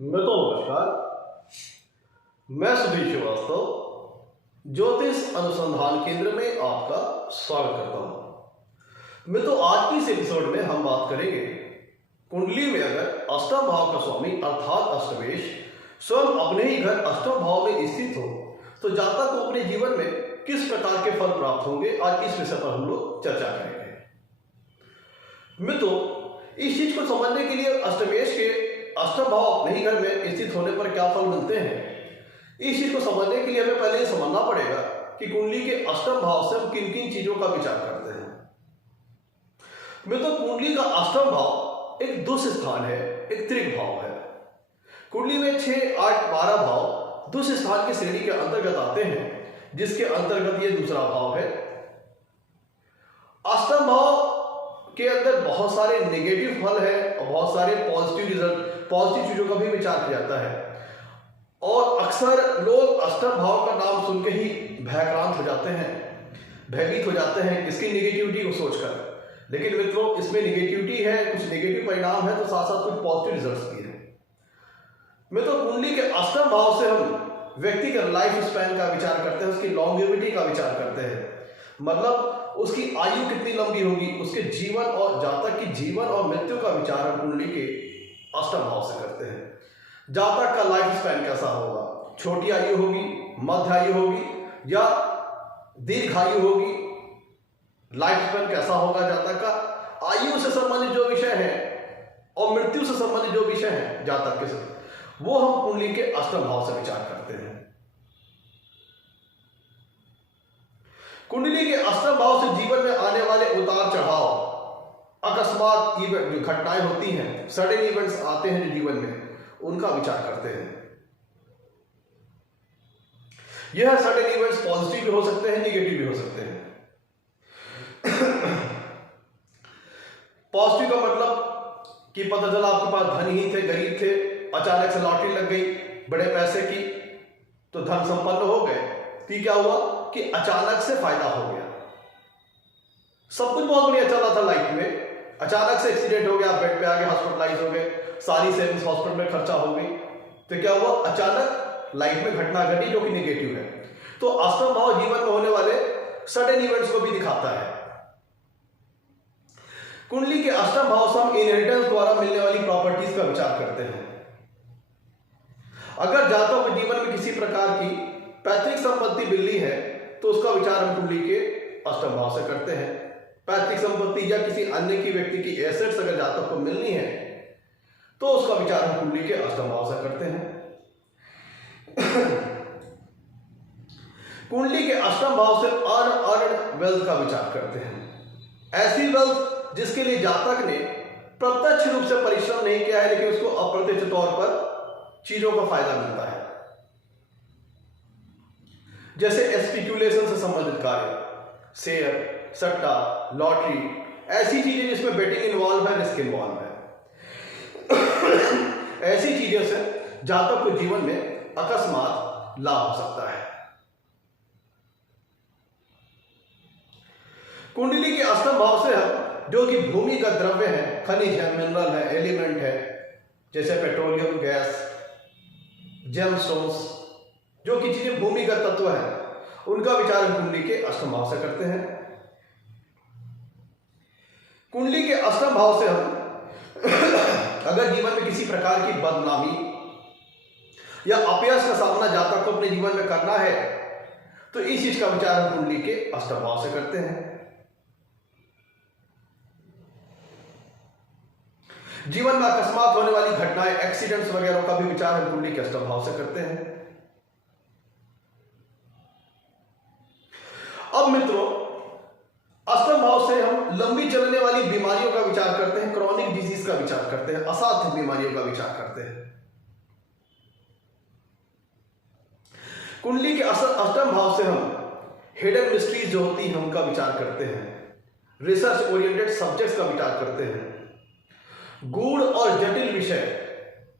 नमस्कार। मैं सुधीर श्रीवास्तव ज्योतिष अनुसंधान केंद्र में आपका स्वागत करता हूं। आज की इस एपिसोड में हम बात करेंगे कुंडली में अगर अष्टम भाव का स्वामी अर्थात अष्टमेश स्वयं अपने ही घर अष्टम भाव में स्थित हो तो जातक को अपने जीवन में किस प्रकार के फल प्राप्त होंगे। आज इस विषय पर हम लोग चर्चा करेंगे। इस चीज को समझने के लिए अष्टमेश के अष्टम भाव अपने ही घर में स्थित होने पर क्या फल मिलते हैं, इस चीज को समझने के लिए हमें पहले ये समझना पड़ेगा कि कुंडली के अष्टम भाव से हम किन किन चीजों का विचार करते हैं। कुंडली का अष्टम भाव एक दुष्ट स्थान है, एक त्रिक भाव है। कुंडली में 6, 8, 12 भाव दुष्ट स्थान की श्रेणी के अंतर्गत आते हैं, जिसके अंतर्गत ये दूसरा भाव है। अष्टम भाव के अंदर बहुत सारे नेगेटिव फल है और बहुत सारे पॉजिटिव रिजल्ट, पॉजिटिव चीजों का भी विचार किया जाता है। और अक्सर लोग अष्टम भाव का नाम सुन के ही भयक्रांत हो जाते हैं, भयभीत हो जाते हैं इसकी नेगेटिविटी को सोचकर। लेकिन इसमें नेगेटिविटी है, कुछ नेगेटिव परिणाम है तो साथ साथ कुछ पॉजिटिव रिजल्ट्स भी है। कुंडली के अष्टम भाव से हम व्यक्ति के लाइफ स्पैन का विचार करते हैं, उसकी लॉन्गेविटी का विचार करते हैं, मतलब उसकी आयु कितनी लंबी होगी, उसके जीवन और जातक की जीवन और मृत्यु का विचार हम कुंडली के अष्टम भाव से करते हैं। जातक का लाइफ स्पैन कैसा होगा, छोटी आयु होगी, मध्य आयु होगी या दीर्घ आयु होगी, लाइफ स्पैन कैसा होगा जातक का, आयु से संबंधित जो विषय है और मृत्यु से संबंधित जो विषय है जातक के, वो हम कुंडली के अष्टम भाव से विचार करते हैं। कुंडली के अष्टम भाव से जीवन में आने वाले उतार चढ़ाव, अकस्मात इवेंट, घटनाएं होती हैं, सडन इवेंट्स आते हैं जो जीवन में, उनका विचार करते हैं। यह सडन इवेंट्स पॉजिटिव भी हो सकते हैं, नेगेटिव भी हो सकते हैं। पॉजिटिव का मतलब कि पता चला आपके पास धन ही थे, गरीब थे, अचानक से लॉटरी लग गई बड़े पैसे की तो धन संपन्न हो गए। तो क्या हुआ कि अचानक से फायदा हो गया, सब कुछ बहुत बढ़िया चल रहा था लाइफ में, अचानक से एक्सीडेंट हो गया, आप बेड पे आ गए, हॉस्पिटलाइज हो गए, सारी सेविंग्स हॉस्पिटल में खर्चा हो गई। तो क्या हुआ, अचानक लाइफ में घटना घटी जो कि नेगेटिव है। तो अष्टम भाव जीवन में होने वाले सडन इवेंट्स को भी दिखाता है। कुंडली के अष्टम भाव से हम इनहेरिटेंस द्वारा मिलने वाली प्रॉपर्टीज का विचार करते हैं। अगर जातकों के जीवन में किसी प्रकार की पैतृक संपत्ति मिलनी है तो उसका विचार हम कुंडली के अष्टम भाव से करते हैं। पैतृक संपत्ति या किसी अन्य की व्यक्ति की एसेट्स अगर जातक को मिलनी है तो उसका विचार हम कुंडली के अष्टम भाव से करते हैं। कुंडली के अष्टम भाव से अनअर्न्ड वेल्थ का विचार करते हैं। ऐसी वेल्थ जिसके लिए जातक ने प्रत्यक्ष रूप से परिश्रम नहीं किया है लेकिन उसको अप्रत्यक्ष तौर पर चीजों का फायदा मिलता है, जैसे स्पेक्युलेशन से संबंधित कार्य, शेयर, सट्टा, लॉटरी, ऐसी चीजें जिसमें बेटिंग इन्वॉल्व है, रिस्क इन्वॉल्व है। ऐसी चीजों से जातक को जीवन में अकस्मात लाभ हो सकता है। कुंडली के अष्टम भाव से हम जो कि भूमिगत द्रव्य है, खनिज है, मिनरल है, एलिमेंट है, जैसे पेट्रोलियम, गैस, जेमस्टोन्स, जो कि चीजें भूमिगत तत्व है, उनका विचार हम कुंडली के अष्टम भाव से करते हैं। कुंडली के अष्टम भाव से हम अगर जीवन में किसी प्रकार की बदनामी या अपयश का सामना जातक को अपने जीवन में करना है तो इस चीज का विचार हम कुंडली के अष्टम भाव से करते हैं। जीवन में अकस्मात होने वाली घटनाएं, एक्सीडेंट्स वगैरह का भी विचार हम कुंडली के अष्टम भाव से करते हैं। अब अष्टम भाव से हम लंबी चलने वाली बीमारियों का विचार करते हैं, क्रॉनिक डिजीज का विचार करते हैं, असाध्य बीमारियों का विचार करते हैं। कुंडली के अष्टम भाव से हम हिडन मिस्ट्रीज जो होती हैं उनका विचार करते हैं, रिसर्च ओरिएंटेड सब्जेक्ट्स का विचार करते हैं। गूढ़ और जटिल विषय,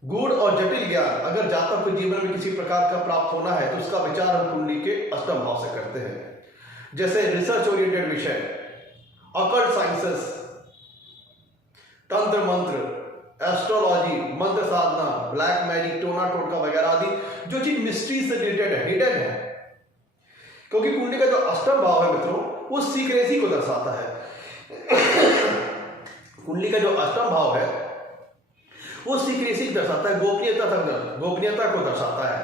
गूढ़ और जटिल ज्ञान अगर जातक को जीवन में किसी प्रकार का प्राप्त होना है तो उसका विचार हम कुंडली के अष्टम भाव से करते हैं, जैसे रिसर्च ओरिएंटेड विषय, ऑकल्ट साइंसेस, तंत्र मंत्र, एस्ट्रोलॉजी, मंत्र साधना, ब्लैक मैजिक, टोना टोटका वगैरह आदि जो चीज मिस्ट्री से रिलेटेड है, हिडन है। क्योंकि कुंडली का जो अष्टम भाव है मित्रों, वो सीक्रेसी को दर्शाता है। कुंडली का जो अष्टम भाव है वो सीक्रेसी को दर्शाता है, गोपनीयता को दर्शाता है।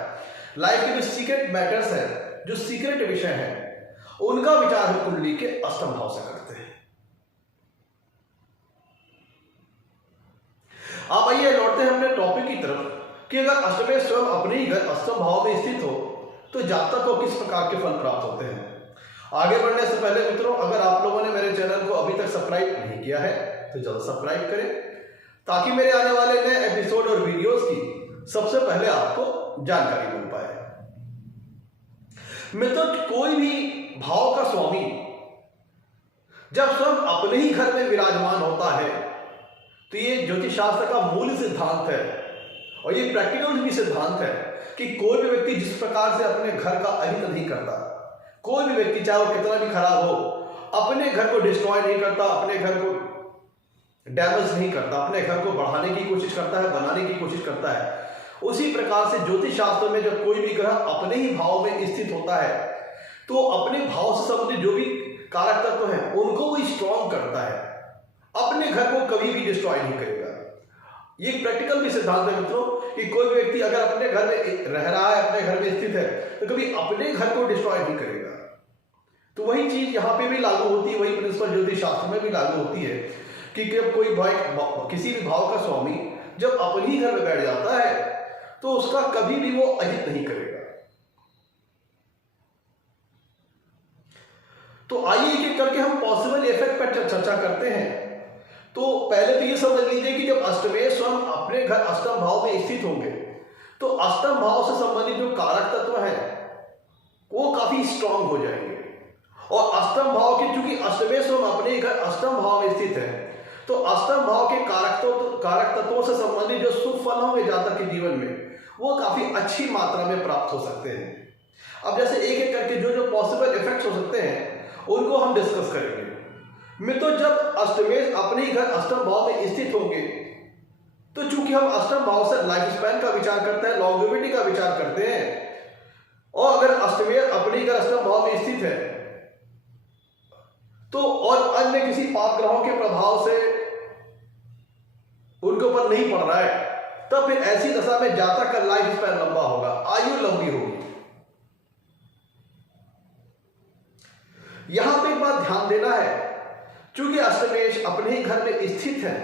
लाइफ के जो सीक्रेट मैटर्स है, जो सीक्रेट विषय है, उनका विचार हम कुंडली के अष्टम भाव से करते हैं। अब आइए लौटते हैं अपने टॉपिक की तरफ कि अगर अष्टमेश स्वयं अपने ही घर अष्टम भाव में स्थित हो तो जातक को किस प्रकार के फल प्राप्त होते हैं। आगे बढ़ने से पहले मित्रों, अगर आप लोगों ने मेरे चैनल को अभी तक सब्सक्राइब नहीं किया है तो जल्द सब्सक्राइब करें, ताकि मेरे आने वाले नए एपिसोड और वीडियोस की सबसे पहले आपको जानकारी मिल पाए। मित्रों, कोई भी भाव का स्वामी जब स्वयं अपने ही घर में विराजमान होता है तो ये ज्योतिष शास्त्र का मूल सिद्धांत है और ये प्रैक्टिकल भी सिद्धांत है कि कोई भी व्यक्ति जिस प्रकार से अपने घर का अहित नहीं करता, कोई भी व्यक्ति चाहे वो कितना भी खराब हो, अपने घर को डिस्ट्रॉय नहीं करता, अपने घर को डैमेज नहीं करता, अपने घर को बढ़ाने की कोशिश करता है, बनाने की कोशिश करता है। उसी प्रकार से ज्योतिष शास्त्र में जब कोई भी ग्रह अपने ही भाव में स्थित होता है तो अपने भाव से संबंधित जो भी कारक तत्व हैं उनको वो स्ट्रॉन्ग करता है, अपने घर को कभी भी डिस्ट्रॉय नहीं करेगा। ये प्रैक्टिकल भी सिद्धांत है मित्रों कि कोई भी व्यक्ति अगर अपने घर में रह रहा है, अपने घर में स्थित है, तो कभी अपने घर को डिस्ट्रॉय नहीं करेगा। तो वही चीज यहाँ पे भी लागू होती है, वही प्रिंसिपल ज्योतिष शास्त्र में भी लागू होती है कि जब कोई किसी भी भाव का स्वामी जब अपने ही घर में बैठ जाता है तो उसका कभी भी वो अहित नहीं करेगा। तो आइए एक एक करके हम पॉसिबल इफेक्ट पर चर्चा करते हैं। तो पहले तो ये समझ लीजिए कि जब अष्टमेश स्वयं अपने घर अष्टम भाव में स्थित होंगे तो अष्टम भाव से संबंधित जो कारक तत्व है वो काफी स्ट्रांग हो जाएंगे। और अष्टम भाव के, चूंकि अष्टमेश स्वयं अपने घर अष्टम भाव में स्थित है, तो अष्टम भाव के कारक तत्वों से संबंधित जो शुभ फल होंगे जातक के जीवन में वो काफी अच्छी मात्रा में प्राप्त हो सकते हैं। अब जैसे एक एक करके जो जो पॉसिबल इफेक्ट्स हो सकते हैं उनको हम डिस्कस करेंगे। मित्रों, जब अष्टमेश अपने ही घर अष्टम भाव में स्थित होंगे तो चूंकि हम अष्टम भाव से लाइफ स्पैन का विचार करते हैं, लॉन्गेविटी का विचार करते हैं, और अगर अष्टमेश अपने ही घर अष्टम भाव में स्थित है तो और अन्य किसी पाप ग्रहों के प्रभाव से उनके ऊपर नहीं पड़ रहा है, तब फिर ऐसी दशा में जातक का लाइफ स्पैन लंबा होगा, आयु लंबी होगी। यहां पे एक बात ध्यान देना है, चूंकि अष्टमेश अपने ही घर में स्थित है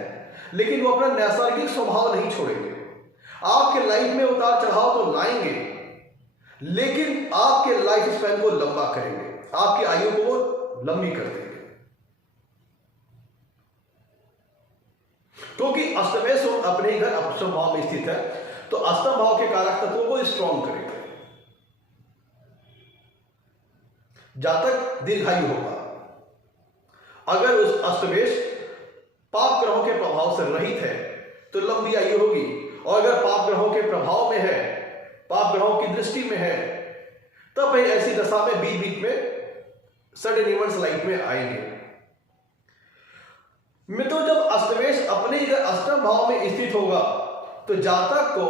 लेकिन वो अपना नैसर्गिक स्वभाव नहीं छोड़ेंगे। आपके लाइफ में उतार चढ़ाव तो लाएंगे लेकिन आपके लाइफ स्पैन को लंबा करेंगे, आपकी आयु को वो लंबी कर देंगे। क्योंकि अष्टमेश अपने ही घर अष्टम भाव में स्थित है तो अष्टम भाव के कारक तत्वों को स्ट्रॉन्ग करेंगे, जातक दीर्घायु होगा। अगर उस अष्टमेश पाप ग्रहों के प्रभाव से रहित है तो लंबी आयु होगी, और अगर पाप ग्रहों के प्रभाव में है, पाप ग्रहों की दृष्टि में है, तब फिर ऐसी दशा में बीच बीच में सडन इवेंट्स लाइफ में आएंगे। मित्रों, जब अष्टमेश अपने ही अष्टम भाव में स्थित होगा तो जातक को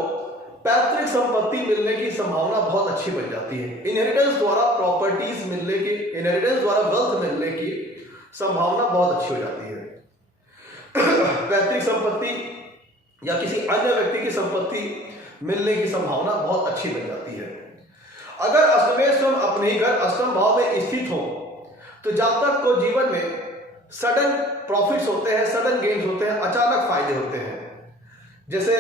पैतृक संपत्ति मिलने की संभावना बहुत अच्छी बन जाती है। इनहेरिटेंस द्वारा प्रॉपर्टीज मिलने की, इनहेरिटेंस द्वारा वेल्थ मिलने की संभावना बहुत अच्छी हो जाती है। पैतृक संपत्ति या किसी अन्य व्यक्ति की संपत्ति मिलने की संभावना बहुत अच्छी बन जाती है। अगर अष्टमेश स्वयं अपने ही घर अष्टम भाव में स्थित हो तो जातक को जीवन में सडन प्रॉफिट्स होते हैं, सडन गेन्स होते हैं, अचानक फायदे होते हैं, जैसे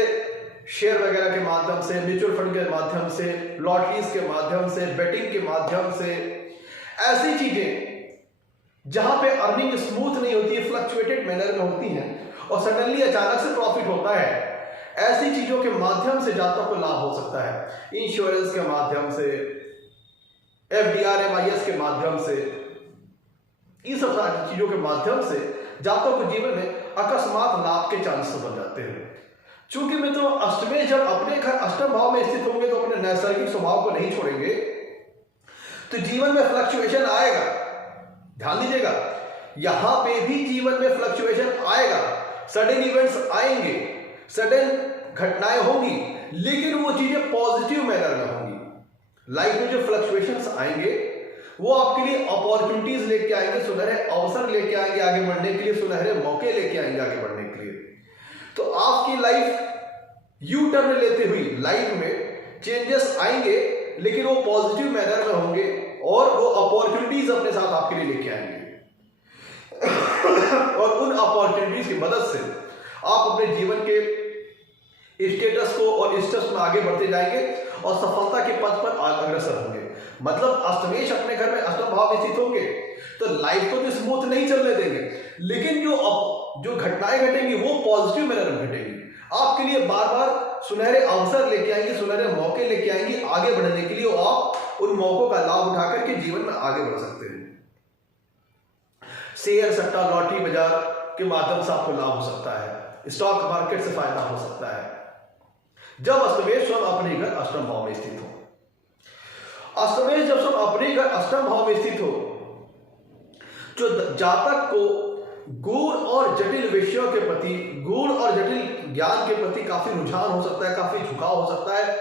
शेयर वगैरह के माध्यम से, म्यूचुअल फंड के माध्यम से, लॉटरीज के माध्यम से, बेटिंग के माध्यम से, ऐसी चीजें जहां पे अर्निंग स्मूथ नहीं होती है, फ्लक्चुएटेड मैनर में होती हैं और सडनली अचानक से प्रॉफिट होता है, ऐसी चीजों के माध्यम से जातक को लाभ हो सकता है। इंश्योरेंस के माध्यम से, FDR MIS के माध्यम से, इन सब सारी चीजों के माध्यम से जातक को जीवन में अकस्मात लाभ के चांसेस बन जाते हैं। चूंकि मित्रों, अष्टमेश जब अपने घर अष्टम भाव में स्थित होंगे तो अपने नैसर्गिक स्वभाव को नहीं छोड़ेंगे, तो जीवन में फ्लक्चुएशन आएगा। ध्यान दीजिएगा, यहां पे भी जीवन में फ्लक्चुएशन आएगा, सडन इवेंट्स आएंगे, सडन घटनाएं होंगी, लेकिन वो चीजें पॉजिटिव मैनर में होंगी। लाइफ में जो फ्लक्चुएशंस आएंगे वो आपके लिए अपॉर्चुनिटीज लेके आएंगे, सुनहरे अवसर लेके आएंगे आगे बढ़ने के लिए, सुनहरे मौके लेके आएंगे आगे बढ़ने के लिए। तो आपकी लाइफ यू टर्न लेते हुई लाइफ में चेंजेस आएंगे, लेकिन वो पॉजिटिव मैनर में होंगे और वो अपॉर्चुनिटीज अपने साथ आपके लिए लेके आएंगे। और उन अपॉर्चुनिटीज की मदद से आप अपने जीवन के स्टेटस को और स्टेटस में आगे बढ़ते जाएंगे और सफलता के पथ पर अग्रसर होंगे। मतलब अष्टमेश अपने घर में अष्टम भाव में स्थित होंगे तो लाइफ को तो स्मूथ नहीं चलने देंगे, लेकिन जो घटनाएं घटेंगी वो पॉजिटिव मैनर में घटेंगी। आपके लिए बार बार सुनहरे अवसर लेके आएंगे, सुनहरे मौके लेके आएंगे आगे बढ़ने के लिए, और आप उन मौकों का लाभ उठा करके जीवन में आगे बढ़ सकते हैं। शेयर सट्टा लॉटरी बाजार के माध्यम से आपको लाभ हो सकता है, स्टॉक मार्केट से फायदा हो सकता है जब अष्टमेश स्वयं अपने घर अष्टम भाव में स्थित हो। अष्टमेश जब स्वयं अपने घर अष्टम भाव में स्थित हो, जो जातक को गूढ़ और जटिल विषयों के प्रति, गूढ़ और जटिल ज्ञान के प्रति काफी रुझान हो सकता है, काफी झुकाव हो सकता है,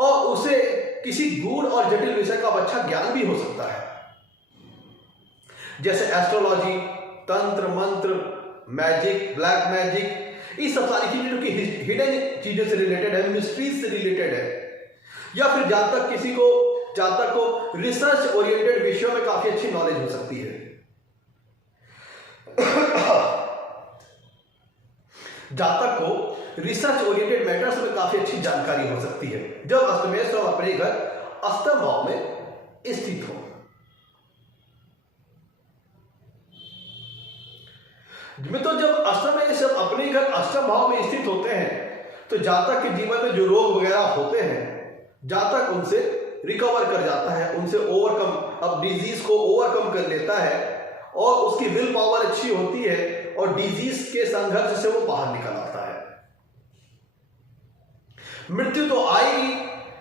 और उसे किसी गूढ़ और जटिल विषय का अच्छा ज्ञान भी हो सकता है, जैसे एस्ट्रोलॉजी, तंत्र मंत्र, मैजिक, ब्लैक मैजिक, ये सब सारी चीजें जो कि हिडन चीजों से रिलेटेड है, मिस्ट्रीज से रिलेटेड है। या फिर जातक को रिसर्च ओरिएंटेड विषयों में काफी अच्छी नॉलेज हो सकती है। जातक को रिसर्च ओरिएंटेड मैटर्स में काफी अच्छी जानकारी हो सकती है जब अष्टमेश अपने घर अष्टम भाव में स्थित हो। तो जब अष्टमेश अपने घर अष्टम भाव में स्थित होते हैं तो जातक के जीवन में जो रोग वगैरह होते हैं, जातक उनसे रिकवर कर जाता है, उनसे ओवरकम, अब डिजीज को ओवरकम कर लेता है, और उसकी विल पावर अच्छी होती है और डिजीज के संघर्ष से वो बाहर निकल आता है। मृत्यु तो आएगी,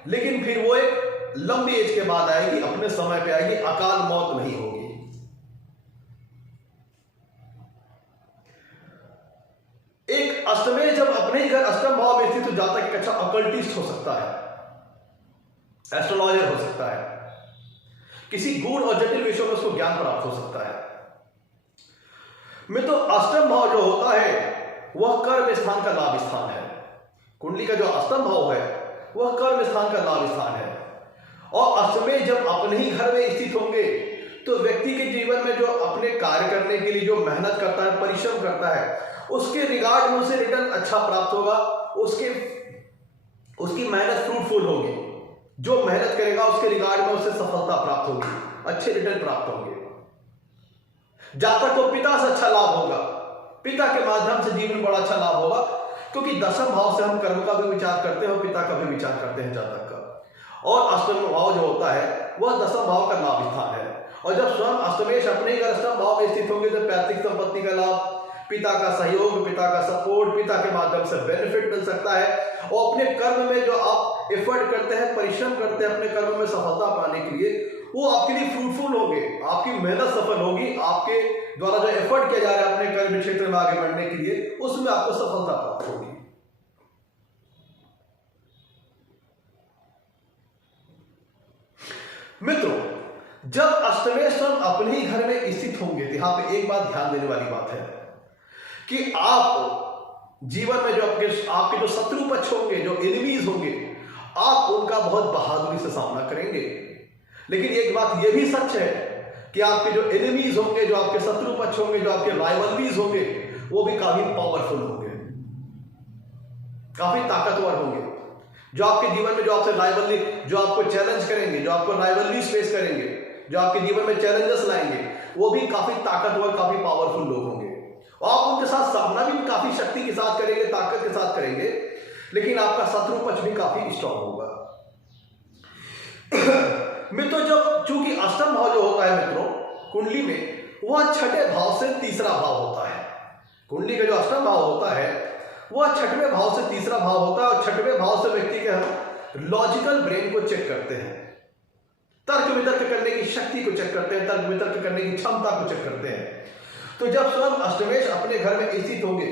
लेकिन फिर वो एक लंबी एज के बाद आएगी, अपने समय पे आएगी, अकाल मौत नहीं होगी। एक अष्टमेश जब अपने ही घर अष्टम भाव में स्थित तो जातक एक अच्छा अकल्टिस्ट हो सकता है, एस्ट्रोलॉजर हो सकता है, किसी गूढ़ और जटिल विषयों में उसको ज्ञान प्राप्त हो सकता है। तो अष्टम भाव जो होता है वह कर्म स्थान का लाभ स्थान है। कुंडली का जो अष्टम भाव है वह कर्म स्थान का लाभ स्थान है, और अष्टमेश जब अपने ही घर में स्थित होंगे तो व्यक्ति के जीवन में जो अपने कार्य करने के लिए जो मेहनत करता है, परिश्रम करता है, उसके रिगार्ड में उसे रिटर्न अच्छा प्राप्त होगा, उसकी मेहनत फ्रूटफुल होगी। जो मेहनत करेगा उसके रिगार्ड में उसे सफलता प्राप्त होगी, अच्छे रिटर्न प्राप्त होंगे। जातक को पिता से अच्छा लाभ होगा, पिता के माध्यम से जीवन बड़ा अच्छा लाभ होगा, क्योंकि दशम भाव से हम कर्म का भी विचार करते हैं और पिता का भी विचार करते हैं जातक का। और अष्टम भाव जो होता है वह दशम भाव का लाभ स्थान है, और जब स्वयं अष्टमेश अपने ही अष्टम भाव में स्थित होंगे तो पैतृक संपत्ति का लाभ, पिता का सहयोग, पिता का सपोर्ट, पिता के माध्यम से बेनिफिट मिल सकता है, और अपने कर्म में जो आप एफर्ट करते हैं, परिश्रम करते हैं अपने कर्म में सफलता पाने के लिए, वो आपके लिए फ्रूटफुल होंगे, आपकी मेहनत सफल होगी, आपके द्वारा जो एफर्ट किया जा रहा है अपने कर्म क्षेत्र में आगे बढ़ने के लिए, उसमें आपको सफलता प्राप्त होगी। मित्रों, जब अष्टमेश अपने ही घर में स्थित होंगे तो यहां पे एक बात ध्यान देने वाली बात है कि आप जीवन में जो आपके जो शत्रु पक्ष होंगे, जो एनिमीज होंगे, आप उनका बहुत बहादुरी से सामना करेंगे। लेकिन एक बात यह भी सच है कि आपके जो एनिमीज होंगे, जो आपके शत्रु पक्ष होंगे, जो आपके राइवलरीज होंगे, वो भी काफी पावरफुल होंगे, काफी ताकतवर होंगे। जो आपके जीवन में जो आपसे राइवलरी, जो आपको चैलेंज करेंगे, जो आपको राइवलरी फेस करेंगे, जो आपके जीवन में चैलेंजेस लाएंगे, वो भी काफी ताकतवर, काफी पावरफुल लोग होंगे। और आप उनके साथ सामना भी काफी शक्ति के साथ करेंगे, ताकत के साथ करेंगे, लेकिन आपका शत्रु पक्ष भी काफी स्ट्रांग होगा। मित्रों, जब चूंकि अष्टम भाव जो होता है मित्रों कुंडली में, वह छठे भाव से तीसरा भाव होता है। कुंडली का जो अष्टम भाव होता है वह छठवें भाव से तीसरा भाव होता है, और छठवें भाव से व्यक्ति के हम लॉजिकल ब्रेन को चेक करते हैं, तर्क वितर्क करने की शक्ति को चेक करते हैं, तर्क वितर्क करने की क्षमता को चेक करते हैं। तो जब स्वयं अष्टमेश अपने घर में स्थित होंगे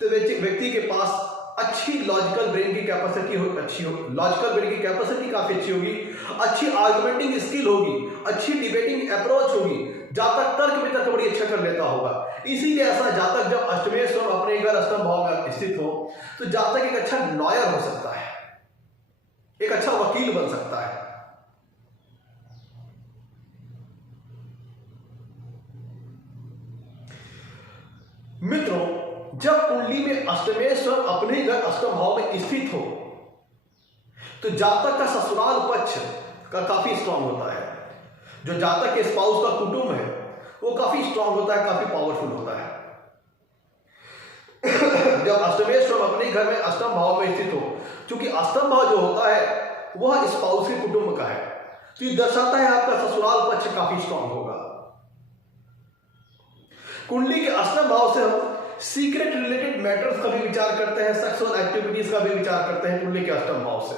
तो व्यक्ति के पास अच्छी लॉजिकल ब्रेन की कैपेसिटी अच्छी हो, लॉजिकल ब्रेन की कैपेसिटी काफी अच्छी होगी, अच्छी आर्गुमेंटिंग स्किल होगी, अच्छी डिबेटिंग अप्रोच होगी, जातक तर्क वितर्क बड़ी अच्छा कर लेता होगा। इसीलिए ऐसा जातक जब अष्टमेश और अपने घर अष्टम भाव में स्थित हो तो जातक एक अच्छा लॉयर हो सकता है, एक अच्छा वकील बन सकता है। मित्रों, जब कुंडली में अष्टमेश और अपने घर अष्टम भाव में स्थित हो तो जातक का ससुराल पक्ष का काफी स्ट्रांग होता है। जो जातक के स्पाउस का कुटुंब है वो काफी स्ट्रांग होता है, काफी पावरफुल होता है। जब अष्टमेश और अपने घर में अष्टम भाव में स्थित हो, क्योंकि अष्टम भाव जो होता है वह स्पाउस के कुटुंब का है, तो ये दर्शाता है आपका ससुराल पक्ष काफी स्ट्रांग होगा। कुंडली के अष्टम भाव से हम सीक्रेट रिलेटेड मैटर्स का भी विचार करते हैं, सेक्सुअल एक्टिविटीज का भी विचार करते हैं कुंडली के अष्टम भाव से।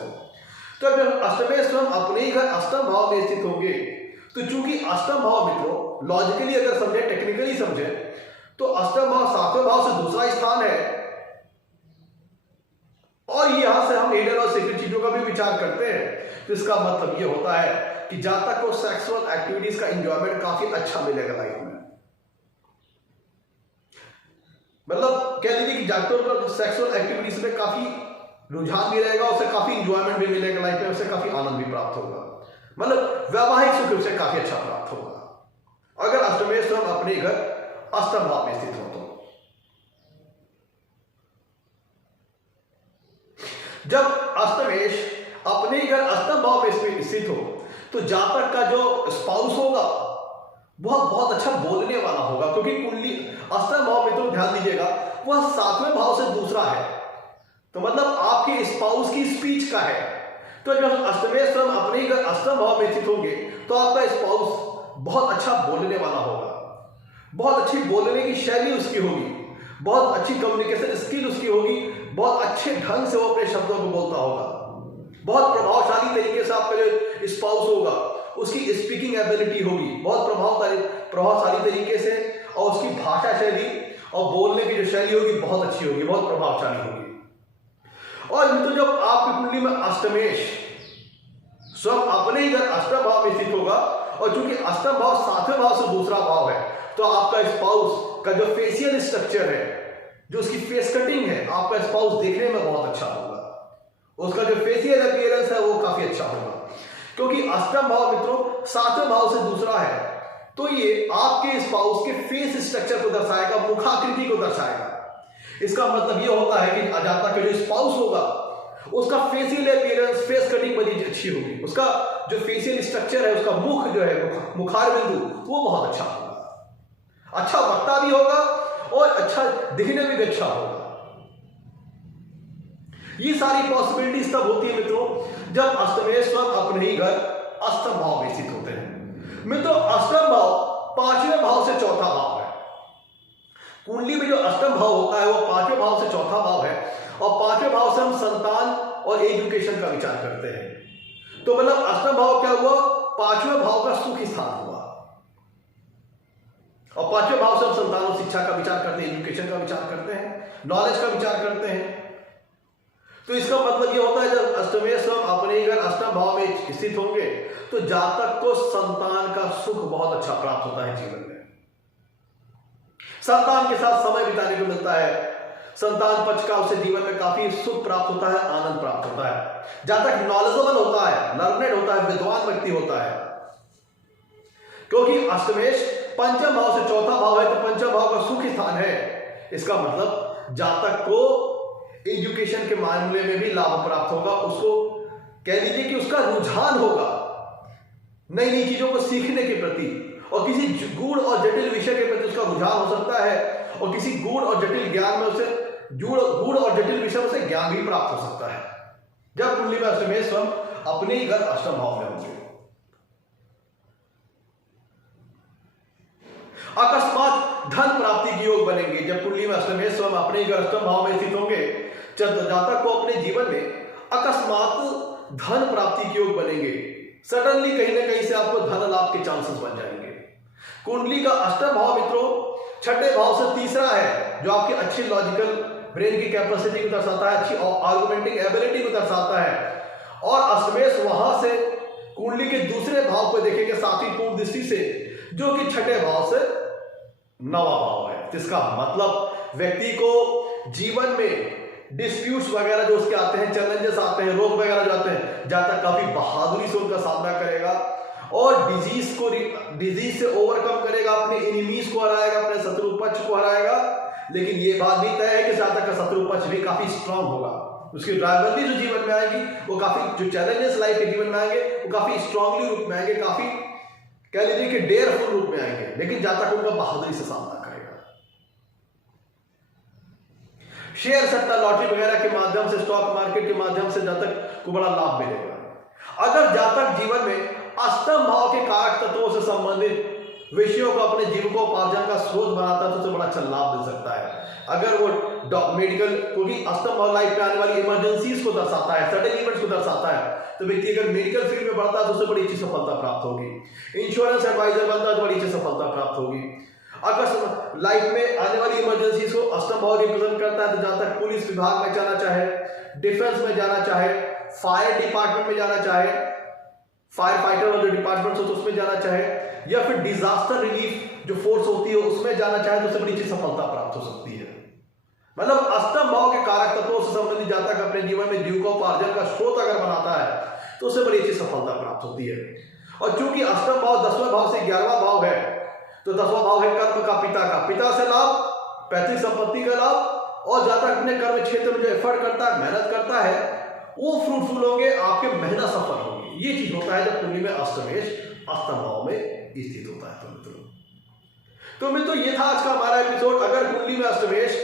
तो जब अष्टमेश हम अपने ही घर अष्टम भाव में स्थित होंगे तो चूंकि अष्टम भाव मित्रों लॉजिकली अगर समझे, टेक्निकली समझे तो अष्टम भाव सातवें भाव से दूसरा स्थान है, और यहां से हम हिडन और सीक्रेट चीजों का भी विचार करते हैं। तो इसका मतलब ये होता है कि जातक को सेक्सुअल एक्टिविटीज का एंजॉयमेंट काफी अच्छा मिलेगा लाइफ में। मतलब कह लीजिए कि जातकों को सेक्सुअल एक्टिविटीज में काफी रुझान भी रहेगा, उसे काफी इंजॉयमेंट भी मिलेगा लाइफ में, उसे काफी आनंद भी प्राप्त होगा, मतलब वैवाहिक सुख उसे काफी अच्छा प्राप्त होगा अगर अष्टमेश हम अपने घर अष्टम भाव में स्थित हो तो। जब अष्टमेश अपने घर अष्टम भाव में स्थित हो तो जातक का जो स्पाउस होगा वह बहुत अच्छा बोलने वाला होगा, क्योंकि कुंडली अष्टम भाव में तो ध्यान दीजिएगा वह सातवें भाव से दूसरा है, तो मतलब आपके स्पाउस की स्पीच का है। तो जब अष्टमेश हम अपने घर अष्टम भाव में स्थित होंगे तो आपका स्पाउस बहुत अच्छा बोलने वाला होगा, बहुत अच्छी बोलने की शैली उसकी होगी, बहुत अच्छी कम्युनिकेशन स्किल उसकी होगी, बहुत अच्छे ढंग से वो अपने शब्दों को बोलता होगा, बहुत प्रभावशाली तरीके से आपका जो स्पाउस होगा उसकी स्पीकिंग एबिलिटी होगी बहुत प्रभावशाली तरीके से, और उसकी भाषा शैली और बोलने की जो शैली होगी बहुत अच्छी होगी, बहुत प्रभावशाली होगी। और मित्रों जब आपकी कुंडली में अष्टमेश स्वयं अपने ही घर अष्टम भाव में स्थित होगा, और चूंकि अष्टम भाव सातवें भाव से दूसरा भाव है, तो आपका स्पाउस का जो फेशियल स्ट्रक्चर है, जो उसकी फेस कटिंग है, आपका स्पाउस देखने में बहुत अच्छा होगा, उसका जो फेशियल अपीयरेंस है वो काफी अच्छा होगा, क्योंकि अष्टम भाव मित्रों सातवें भाव से दूसरा है। तो ये आपके स्पाउस के फेस स्ट्रक्चर को दर्शाएगा, मुखाकृति को दर्शाएगा। इसका मतलब ये होता है कि जातक का जो स्पाउस होगा उसका फेशियल अपीयरेंस, फेस कटिंग बड़ी अच्छी होगी, उसका जो फेशियल स्ट्रक्चर है, उसका मुख जो है, मुखार बिंदु वो बहुत अच्छा होगा, अच्छा वक्ता भी होगा और अच्छा दिखने में भी अच्छा होगा। ये सारी पॉसिबिलिटीज तब होती है मित्रों जब अष्टमेश अपने ही घर अष्टम भाव में स्थित होते हैं। मित्रों अष्टम भाव पांचवें भाव से चौथा भाव है। कुंडली में जो अष्टम भाव होता है वो पांचवें भाव से चौथा भाव है, और पांचवें भाव से हम संतान और एजुकेशन का विचार करते हैं। तो मतलब अष्टम भाव क्या हुआ, पांचवें भाव का सुख स्थान हुआ, और पांचवें भाव से हम संतान और शिक्षा का विचार करते हैं, एजुकेशन का विचार करते हैं, नॉलेज का विचार करते हैं। तो इसका मतलब यह होता है जब अष्टमेश हम अपने घर अष्टम भाव में स्थित होंगे तो जातक को संतान का सुख बहुत अच्छा प्राप्त होता है जीवन में, संतान के साथ समय बिताने को मिलता है, संतान पक्ष का उसे जीवन में काफी सुख प्राप्त होता है, आनंद प्राप्त होता है। जातक नॉलेजेबल होता है, लर्नेड होता है, विद्वान व्यक्ति होता है, क्योंकि अष्टमेश पंचम भाव से चौथा भाव है, तो पंचम भाव का सुख स्थान है। इसका मतलब जातक को एजुकेशन के मामले में भी लाभ प्राप्त होगा, उसको कह लीजिए कि उसका रुझान होगा नई नई चीजों को सीखने के प्रति, और किसी गूढ़ और जटिल विषय के प्रति उसका रुझान हो सकता है, और किसी गूढ़ और जटिल ज्ञान में उसे गूढ़ और जटिल विषय में उसे ज्ञान भी प्राप्त हो सकता है जब कुंडली में अष्टमेश हम अपने ही घर अष्टम भाव में होंगे। अकस्मात धन प्राप्ति के योग बनेंगे जब कुंडली में अष्टमेश हम अपने ही घर अष्टम भाव में स्थित होंगे। जातक को अपने जीवन में अकस्मात धन प्राप्ति के योग बनेंगे, सडनली कहीं ना कहीं से आपको धन लाभ के चांसेस बन जाएंगे। कुंडली का अष्टम भाव मित्रों छठे भाव से तीसरा है, जो आपकी अच्छी लॉजिकल ब्रेन की कैपेसिटी को दर्शाता है, अच्छी आर्गुमेंटिंग एबिलिटी को दर्शाता है। और अष्टमेश वहां से कुंडली के दूसरे भाव को देखेंगे सातवीं पूर्ण दृष्टि से, जो कि छठे भाव से नवा भाव है। जिसका मतलब व्यक्ति को जीवन में डिस्प्यूट्स वगैरह जो उसके आते हैं, चैलेंजेस आते हैं, रोग वगैरह जो आते हैं, जहां तक काफी बहादुरी से उनका सामना करेगा और डिजीज से ओवरकम करेगा, अपने एनिमीज को हराएगा, अपने शत्रु पक्ष को हराएगा। लेकिन ये बात भी तय है कि जहां तक का शत्रु पक्ष भी काफी स्ट्रांग होगा, उसकी ड्राइवरली जो जीवन में आएगी वो काफी, जो चैलेंजेस लाइफ के जीवन में आएंगे वो काफी स्ट्रांगली रूप में आएंगे, काफी कह लीजिए कि डेयरफुल रूप में आएंगे, लेकिन जहां तक उनका बहादुरी से सामना करेगा। शेयर सट्टा लॉटरी वगैरह के माध्यम से, स्टॉक मार्केट के माध्यम से जहां तक को बड़ा लाभ मिलेगा। अगर जहां तक जीवन में अष्टम भाव के कारक तत्वों से संबंधित विषयों को अपने जीविकोपार्जन का स्रोत बनाता है तो उसे बड़ा अच्छा लाभ मिल सकता है। अगर वो मेडिकल, क्योंकि अष्टम भाव लाइफ में आने वाली इमरजेंसीज को दर्शाता है, सडन इवेंट्स को दर्शाता है, तो व्यक्ति अगर मेडिकल फील्ड में बढ़ता है तो उसे बड़ी अच्छी सफलता प्राप्त होगी। इंश्योरेंस एडवाइजर बनता है तो बड़ी अच्छी सफलता प्राप्त होगी। अगर लाइफ में आने वाली इमरजेंसीज को अष्टम भाव रिप्रेजेंट करता है तो जहां तक पुलिस विभाग में जाना चाहे, डिफेंस में जाना चाहे, फायर डिपार्टमेंट में जाना चाहे, फायर फाइटर वाले डिपार्टमेंट हो तो उसमें जाना चाहे, या फिर डिजास्टर रिलीफ जो फोर्स होती है उसमें जाना चाहे तो उसे बड़ी अच्छी सफलता प्राप्त हो सकती है। मतलब अष्टम भाव के कारक तत्वों से संबंधित जाता है अपने जीवन में जीविकोपार्जन का स्रोत अगर बनाता है तो उसे बड़ी अच्छी सफलता प्राप्त होती है। और चूंकि अष्टम भाव 10वें भाव से 11वां भाव है, तो 10वां भाव है कर्म का, पिता से लाभ, पैतृक संपत्ति का लाभ, और जहां तक अपने कर्म क्षेत्र में जो एफर्ट करता है, मेहनत करता है, वो फ्रूटफुल होंगे, आपके मेहनत सफल होगी। ये चीज होता है जब कुंडली में अष्टमेश अष्टम भाव में स्थित होता है। तो मित्रों ये था आज का हमारा एपिसोड। अगर कुंडली में अष्टमेश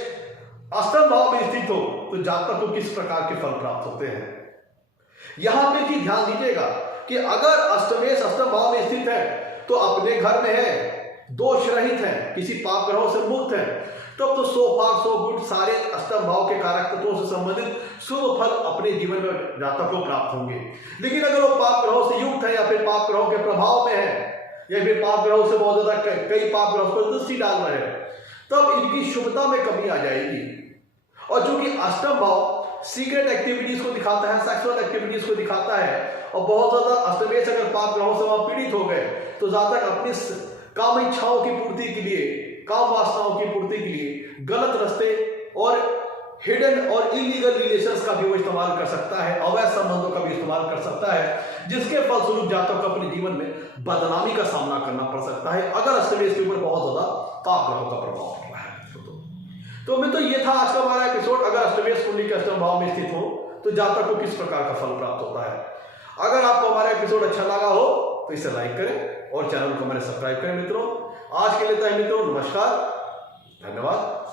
अष्टम भाव में स्थित हो तो जातक को किस प्रकार के फल प्राप्त होते हैं। यहां पे भी ध्यान दीजिएगा कि अगर अष्टमेश अष्टम भाव में स्थित है तो अपने घर में है, दोष रहित है, किसी पाप ग्रहों से मुक्त है, तब तो 100 पार 100 गुण सारे अष्टम भाव के कारक तत्वों से संबंधित शुभ फल अपने जीवन में जातक को प्राप्त होंगे। लेकिन अगर वो पाप ग्रहों से युक्त है या फिर पाप ग्रहों के प्रभाव में है या फिर पाप ग्रहों से बहुत ज्यादा कई पाप ग्रहों पर दृष्टि डाल रहे हैं, तब इनकी शुभता में कमी आ जाएगी। और चूंकि अष्टम भाव सीक्रेट एक्टिविटीज को दिखाता है, सेक्सुअल एक्टिविटीज को दिखाता है, और बहुत ज्यादा अष्टमेश अगर पाप ग्रहों से वहां पीड़ित हो गए तो जातक अपनी काम इच्छाओं की पूर्ति के लिए, काम वासनाओं की पूर्ति के लिए गलत रास्ते और हिडन और इलीगल रिलेशंस का भी वो इस्तेमाल कर सकता है, अवैध संबंधों का भी इस्तेमाल कर सकता है, जिसके फलस्वरूप जातक को अपने जीवन में बदनामी का सामना करना पड़ सकता है अगर अष्टमेश के ऊपर बहुत ज्यादा पाप ग्रहों का प्रभाव पड़ रहा है। तो मित्रों ये था आज का हमारा एपिसोड। अगर अष्टमेश कुंडली के अष्टम भाव में स्थित हो तो जातक को किस प्रकार का फल प्राप्त होता है। अगर आपको हमारा एपिसोड अच्छा लगा हो तो इसे लाइक करें और चैनल को हमारे सब्सक्राइब करें। मित्रों आज के लिए मित्रों नमस्कार, धन्यवाद।